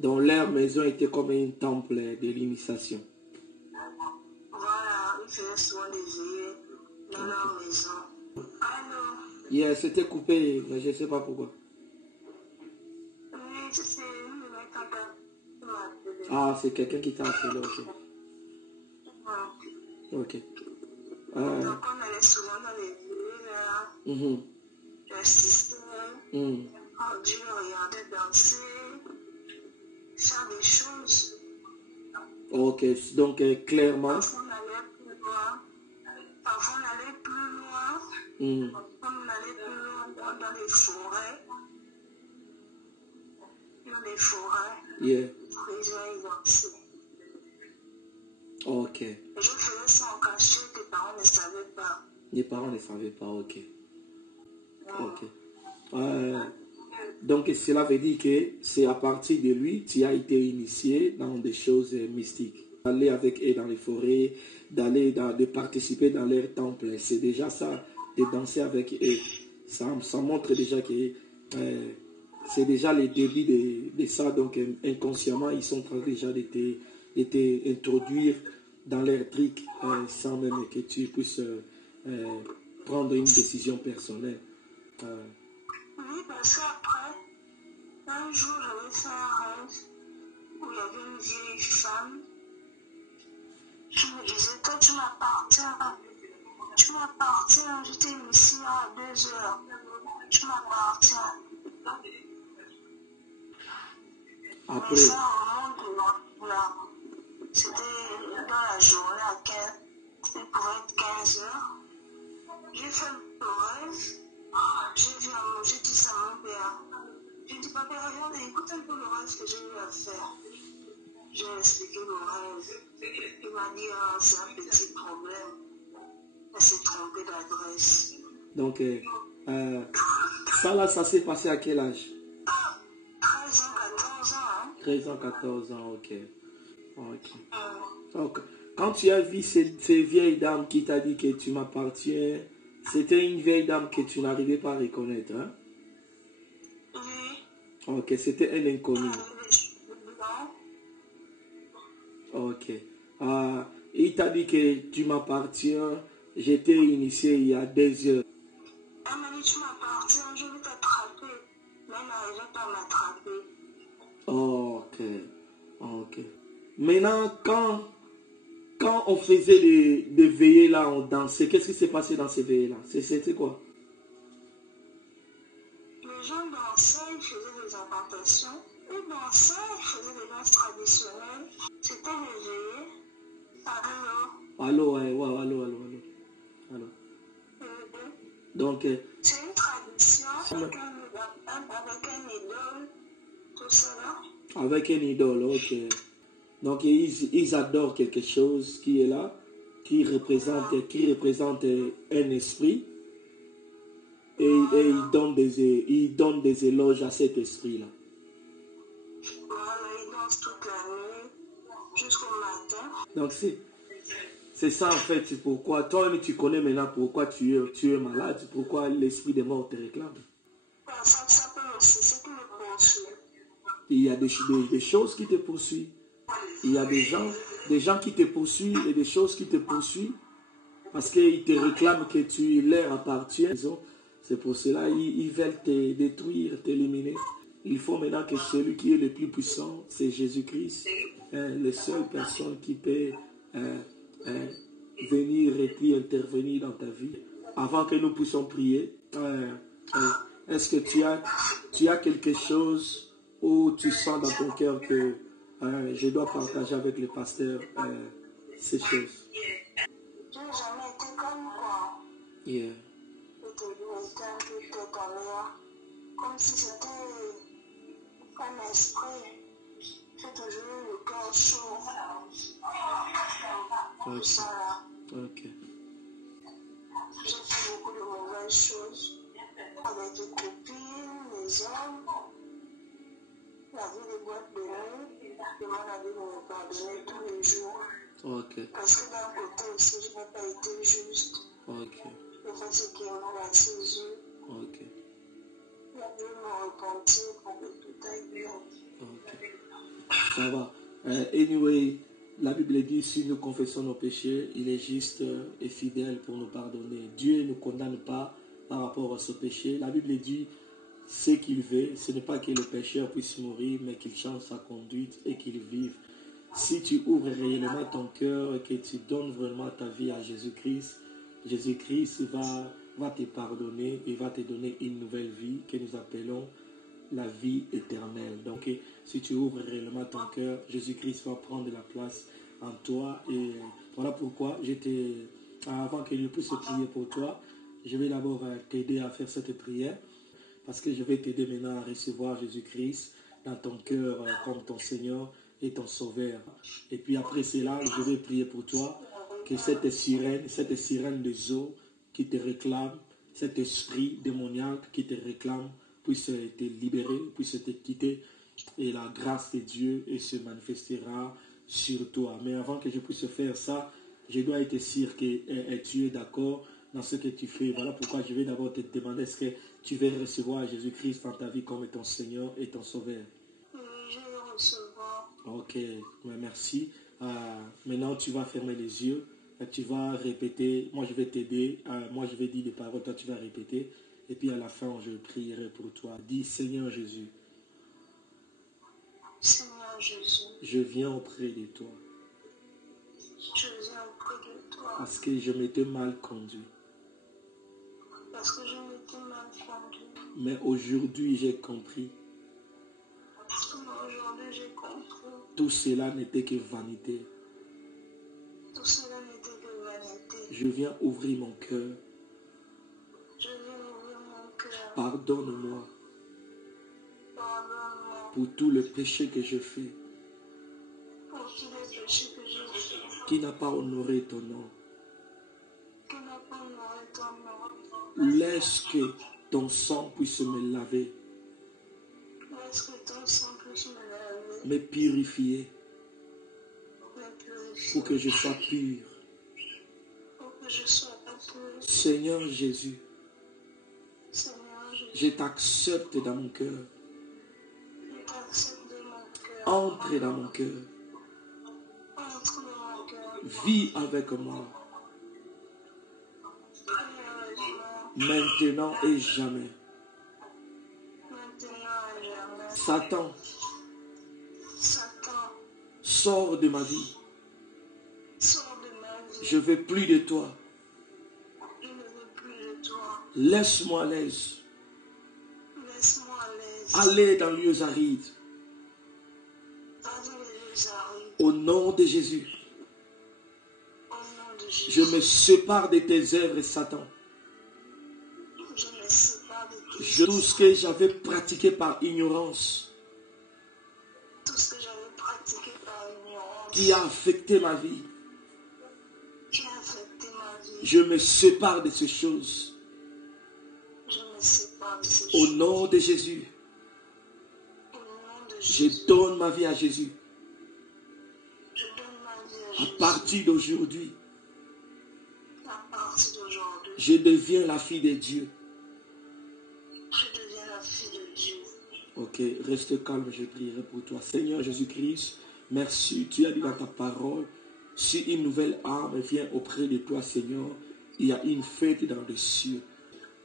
Donc leur maison était comme un temple de l'initiation. Voilà, ils faisaient souvent des veillées dans leur maison. Allô? Yeah, c'était coupé, mais je ne sais pas pourquoi. Oui, c'est une de mes tantes qui m'a appelé. Ah, c'est quelqu'un qui t'a appelé, ok. Ok. Donc on allait souvent dans les veillées là. J'assistais. On dit, on regardait danser, faire des choses. Ok, donc clairement. Parfois on allait plus loin. Parfois on allait plus loin. On allait plus loin dans les forêts. Dans les forêts. Yeah. Les gens y dansaient. Ok. Et je faisais ça en cachette, tes parents ne savaient pas. Les parents ne savaient pas, ok. Ok. Donc cela veut dire que c'est à partir de lui, tu as été initié dans des choses mystiques. D'aller avec eux dans les forêts, de participer dans leurs temples, c'est déjà ça, de danser avec eux. Ça montre déjà que c'est déjà le début de ça. Donc inconsciemment, ils sont en train déjà de t'introduire dans leur truc sans même que tu puisses prendre une décision personnelle. Oui, parce qu'après, un jour, j'avais fait un rêve où il y avait une vieille femme qui me disait, toi, tu m'appartiens. Tu m'appartiens, je t'ai initié à 2 heures. Tu m'appartiens. Après. Mais ça remonte là. C'était dans la journée à 15. C'était pour être 15 heures. J'ai fait le rêve. J'ai dit ça à mon père. J'ai dit, papa, regarde, écoute un peu le rêve que j'ai eu à faire. J'ai expliqué le rêve. Il m'a dit, ah, c'est un petit problème. Elle s'est trompée d'adresse. Donc, ça là, ça s'est passé à quel âge? 13 ans, 14 ans. Hein? 13 ans, 14 ans, ok. Donc, quand tu as vu ces vieilles dames qui t'a dit que tu m'appartiens, c'était une vieille dame que tu n'arrivais pas à reconnaître, hein? Oui. Ok, c'était un inconnu. Ok. Il t'a dit que tu m'appartiens, j'étais initié il y a 2 heures. Elle m'a dit, tu m'appartiens, je vais t'attraper. Mais elle n'arrivait pas à m'attraper. Ok. Ok. Maintenant, quand on faisait des veillées là, on dansait, qu'est-ce qui s'est passé dans ces veillées là? C'était quoi? Les gens dansaient, ils faisaient des incantations. Ils dansaient, ils faisaient des danses traditionnelles. C'était des veillées. Allô, ouais, allô. Donc, c'est une tradition avec un idole, tout ça là. Avec un idole, ok. Donc, ils adorent quelque chose qui est là, qui représente un esprit. Et ils donnent des éloges à cet esprit-là. Voilà, ils dansent toute la nuit, jusqu'au matin. Donc, c'est ça en fait, c'est pourquoi, toi-même tu connais maintenant pourquoi tu es malade, pourquoi l'esprit des morts te réclame. Ça peut aussi, c'est qui me poursuit. Il y a des choses qui te poursuivent. Il y a des gens qui te poursuivent et des choses qui te poursuivent parce qu'ils te réclament que tu leur appartiens. C'est pour cela ils veulent te détruire, t'éliminer. Il faut maintenant que celui qui est le plus puissant, c'est Jésus-Christ, la seule personne qui peut venir et puis intervenir dans ta vie. Avant que nous puissions prier, est-ce que tu as quelque chose où tu sens dans ton cœur que je dois partager avec le pasteur ces choses? Je n'ai jamais été comme quoi. Yeah. Comme si c'était un esprit. J'ai toujours eu le cœur chaud. Okay. Ça là. Ok. J'ai fait beaucoup de mauvaises choses avec les copines, les hommes. La vie des boîtes de nuit, demande à Dieu de me pardonner tous les jours. Ok. Parce que d'un côté aussi, je n'ai pas été juste. Ok. J'ai fait ce qui est mal à ses yeux. Ok. Il a dû me repentir pour que tout aille bien. Ok. Ça va. Anyway, la Bible dit, si nous confessons nos péchés, il est juste et fidèle pour nous pardonner. Dieu ne nous condamne pas par rapport à ce péché. La Bible dit, ce qu'il veut, ce n'est pas que le pécheur puisse mourir, mais qu'il change sa conduite et qu'il vive. Si tu ouvres réellement ton cœur et que tu donnes vraiment ta vie à Jésus-Christ, Jésus-Christ va te pardonner et va te donner une nouvelle vie que nous appelons la vie éternelle. Donc, si tu ouvres réellement ton cœur, Jésus-Christ va prendre la place en toi. Et voilà pourquoi avant que je puisse prier pour toi, je vais d'abord t'aider à faire cette prière. Parce que je vais t'aider maintenant à recevoir Jésus-Christ dans ton cœur comme ton Seigneur et ton Sauveur. Et puis après cela, je vais prier pour toi que cette sirène des eaux qui te réclame, cet esprit démoniaque qui te réclame, puisse te libérer, puisse te quitter. Et la grâce de Dieu se manifestera sur toi. Mais avant que je puisse faire ça, je dois être sûr que tu es d'accord dans ce que tu fais. Voilà pourquoi je vais d'abord te demander, est-ce que tu veux recevoir Jésus-Christ dans ta vie comme ton Seigneur et ton Sauveur? Oui, je vais le recevoir. Ok, merci. Maintenant, tu vas fermer les yeux. Tu vas répéter. Moi, je vais t'aider. Moi, je vais dire des paroles. Toi, tu vas répéter. Et puis, à la fin, je prierai pour toi. Dis, Seigneur Jésus. Seigneur Jésus. Je viens auprès de toi. Je viens auprès de toi. Parce que je m'étais mal conduit. Parce que je m'étais mal conduit. Mais aujourd'hui, j'ai compris. Aujourd'hui, j'ai compris. Tout cela n'était que vanité. Tout cela n'était que vanité. Je viens ouvrir mon cœur. Je viens ouvrir mon cœur. Pardonne-moi. Pardonne-moi. Pour tout le péché que je fais. Pour tous les péchés que j'ai fait. Qui n'a pas honoré ton nom. Qui n'a pas honoré ton nom. Laisse que ton sang puisse me laver. Laisse que ton sang puisse me laver. Me purifier. Me purifier. Pour que je sois pur. Pour que je sois pur. Seigneur Jésus. Seigneur Jésus. Je t'accepte dans mon cœur. Je t'accepte de mon cœur. Entre dans mon cœur. Entre dans mon cœur. Vis avec moi. Maintenant et jamais. Maintenant et jamais. Satan, Satan, sors de ma vie. sors de ma vie. Je veux plus de toi. Je ne veux plus de toi. Laisse-moi à l'aise. Laisse-moi à l'aise. Aller dans les lieux arides. Pas dans les lieux arides. Au nom de Jésus. Au nom de Jésus. Je me sépare de tes œuvres, Satan. Je me sépare de Tout ce que j'avais pratiqué par ignorance, tout ce que j'avais pratiqué par ignorance, qui a affecté ma vie, qui a affecté ma vie. je me sépare de ces choses. Je me sépare de ces Au choses. nom de Jésus, Au nom de je Jésus. donne ma vie à Jésus. Je donne ma vie à À Jésus. partir d'aujourd'hui, À partir d'aujourd'hui, je deviens la fille de Dieu. je deviens la fille de Dieu. Ok, reste calme, je prierai pour toi. Seigneur Jésus-Christ, merci, tu as dit dans ta parole, si une nouvelle âme vient auprès de toi, Seigneur, il y a une fête dans les cieux.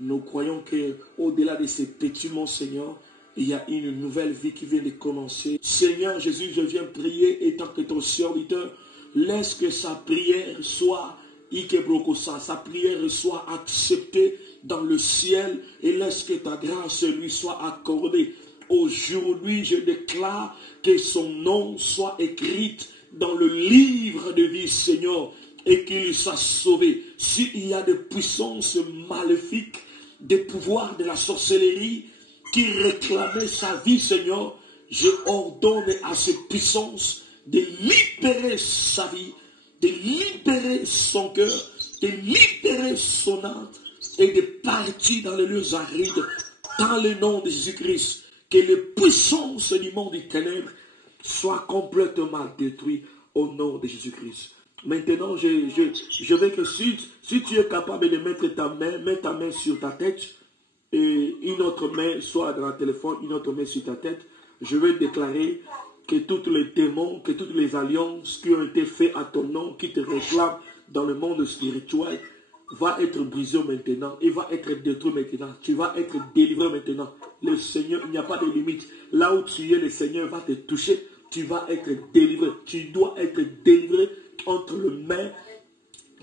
Nous croyons que au-delà de ces petits mots, Seigneur, il y a une nouvelle vie qui vient de commencer. Seigneur Jésus, je viens prier et tant que ton serviteur, laisse que sa prière soit sa prière soit acceptée dans le ciel et laisse que ta grâce lui soit accordée. Aujourd'hui, je déclare que son nom soit écrit dans le livre de vie, Seigneur, et qu'il soit sauvé. S'il y a des puissances maléfiques, des pouvoirs de la sorcellerie qui réclamaient sa vie, Seigneur, je ordonne à ces puissances de libérer sa vie, de libérer son cœur, de libérer son âme et de partir dans les lieux arides, dans le nom de Jésus-Christ. Que les puissances du monde des ténèbres soient complètement détruites au nom de Jésus-Christ. Maintenant, je veux que si tu es capable de mettre ta main, mets ta main sur ta tête et une autre main, soit dans le téléphone, une autre main sur ta tête. Je veux déclarer que tous les démons, que toutes les alliances qui ont été faites à ton nom, qui te réclament dans le monde spirituel, va être brisé maintenant. Il va être détruit maintenant. Tu vas être délivré maintenant. Le Seigneur, il n'y a pas de limite. Là où tu es, le Seigneur va te toucher. Tu vas être délivré. Tu dois être délivré entre les mains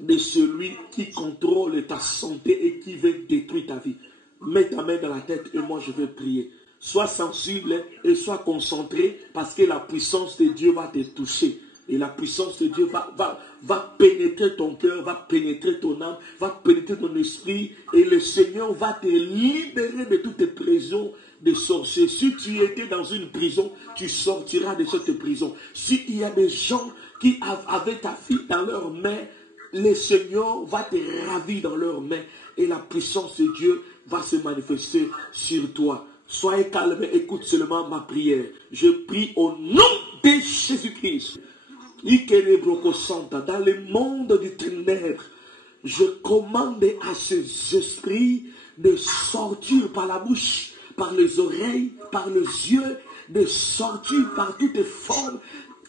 de celui qui contrôle ta santé et qui veut détruire ta vie. Mets ta main dans la tête et moi je vais prier. Sois sensible et sois concentré parce que la puissance de Dieu va te toucher. Et la puissance de Dieu va pénétrer ton cœur, va pénétrer ton âme, va pénétrer ton esprit. Et le Seigneur va te libérer de toutes tes prisons de sorciers. Si tu étais dans une prison, tu sortiras de cette prison. S'il y a des gens qui avaient ta vie dans leurs mains, le Seigneur va te ravir dans leurs mains. Et la puissance de Dieu va se manifester sur toi. Soyez calme, écoute seulement ma prière. Je prie au nom de Jésus-Christ. Dans le monde du ténèbre, je commande à ces esprits de sortir par la bouche, par les oreilles, par les yeux, de sortir par toutes les formes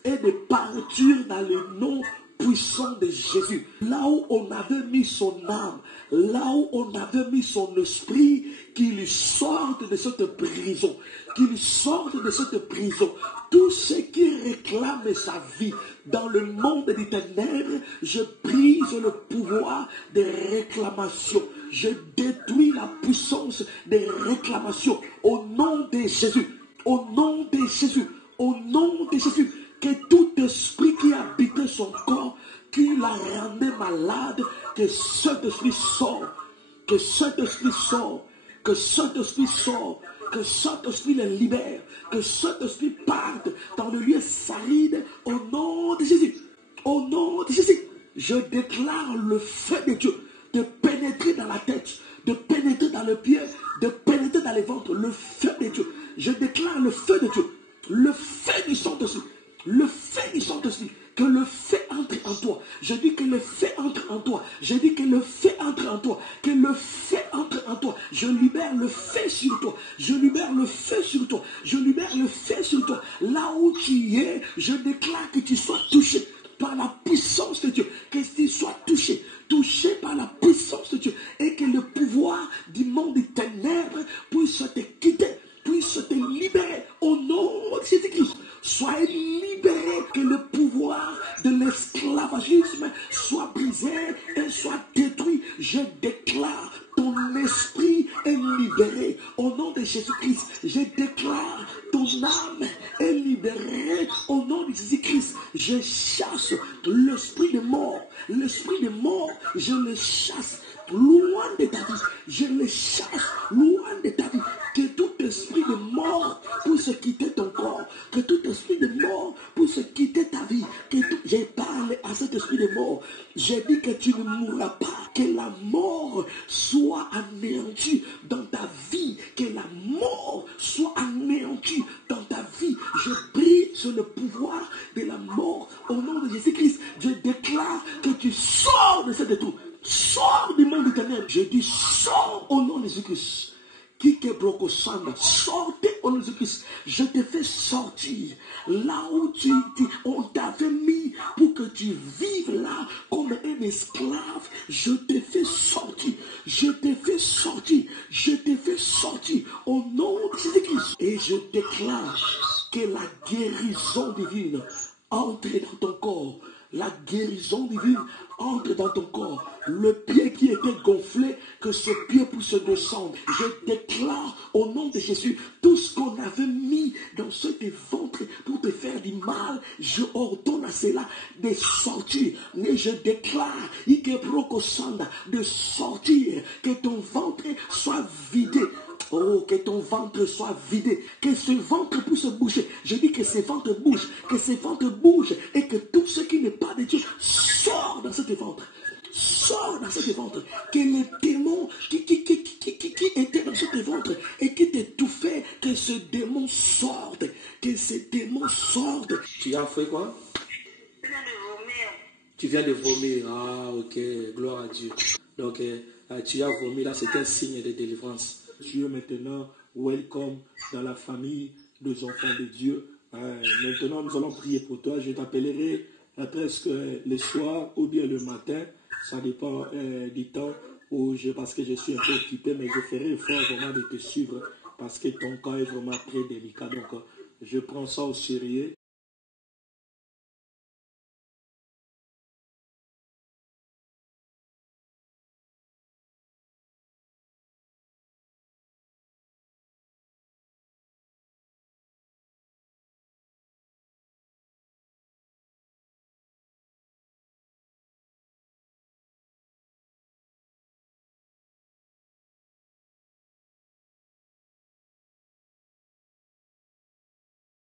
et de partir dans le nom puissant de Jésus. Là où on avait mis son âme, là où on avait mis son esprit, qu'il sorte de cette prison, qu'il sorte de cette prison. Tout ce qui réclame sa vie dans le monde des ténèbres, je brise le pouvoir des réclamations. Je détruis la puissance des réclamations au nom de Jésus. Au nom de Jésus. Au nom de Jésus. Que tout esprit qui habitait son corps, qui la rendait malade, que cet esprit sort. Que cet esprit sort. Que cet esprit sort. Que cet esprit les libère. Que cet esprit parte dans le lieu aride au nom de Jésus. Au nom de Jésus. Je déclare le feu de Dieu de pénétrer dans la tête, de pénétrer dans le pied, de pénétrer dans les ventres. Le feu de Dieu. Je déclare le feu de Dieu. Le feu du Saint-Esprit. Le feu du Saint-Esprit. Que le feu entre en toi. Je dis que le feu entre en toi. Je dis que le feu entre en toi. Que le feu entre en toi. Je libère le feu sur toi. Je libère le feu sur toi. Je libère le feu sur toi. Là où tu es, je déclare que tu sois touché par la puissance de Dieu. Que tu sois touché. Touché par la puissance de Dieu. Et que le pouvoir du monde des ténèbres puisse te quitter. Puisse te libérer au nom de Jésus-Christ. Soyez libérés, que le pouvoir de l'esclavagisme soit brisé et soit détruit. Je déclare ton esprit est libéré au nom de Jésus-Christ. Je déclare ton âme est libérée au nom de Jésus-Christ. Je chasse l'esprit de mort. L'esprit de mort, je le chasse loin de ta vie. Je le chasse loin de ta vie. Que tout esprit de mort puisse quitter ton corps. Que tout esprit de mort puisse quitter ta vie. J'ai parlé à cet esprit de mort. J'ai dit que tu ne mourras pas. Que la mort soit anéantie dans ta vie. Que la mort soit anéantie dans ta vie. Je prie sur le pouvoir de la mort au nom de Jésus-Christ. Je déclare que tu sors de cette trou. Sors du monde des ténèbres. Je dis sors au nom de Jésus-Christ. Sortez au nom de Jésus-Christ. Je te fais sortir là où on t'avait mis pour que tu vives là comme un esclave. Je te fais sortir. Je te fais sortir. Je te fais sortir au nom de Jésus-Christ. Et je déclare que la guérison divine entre dans ton corps. La guérison divine entre dans ton corps. Le pied qui était gonflé, que ce pied puisse descendre. Je déclare au nom de Jésus, tout ce qu'on avait mis dans ce ventre pour te faire du mal, je ordonne à cela de sortir. Et je déclare de sortir, que ton ventre soit vidé. Oh, que ton ventre soit vidé, que ce ventre puisse bouger. Je dis que ce ventre bouge, et que tout ce qui n'est pas de Dieu sort dans ce ventre. Sors dans ce ventre. Que les démons qui étaient dans ce ventre et qui t'étouffaient, que ce démon sorte. Que ces démons sortent. Tu as fait quoi? Je viens de vomir. Tu viens de vomir. Ah, ok. Gloire à Dieu. Donc, tu as vomi là, c'est un signe de délivrance. Tu es maintenant welcome dans la famille des enfants de Dieu. Maintenant, nous allons prier pour toi. Je t'appellerai presque le soir ou bien le matin. Ça dépend du temps parce que je suis un peu occupé, mais je ferai l'effort vraiment de te suivre parce que ton cas est vraiment très délicat. Donc, je prends ça au sérieux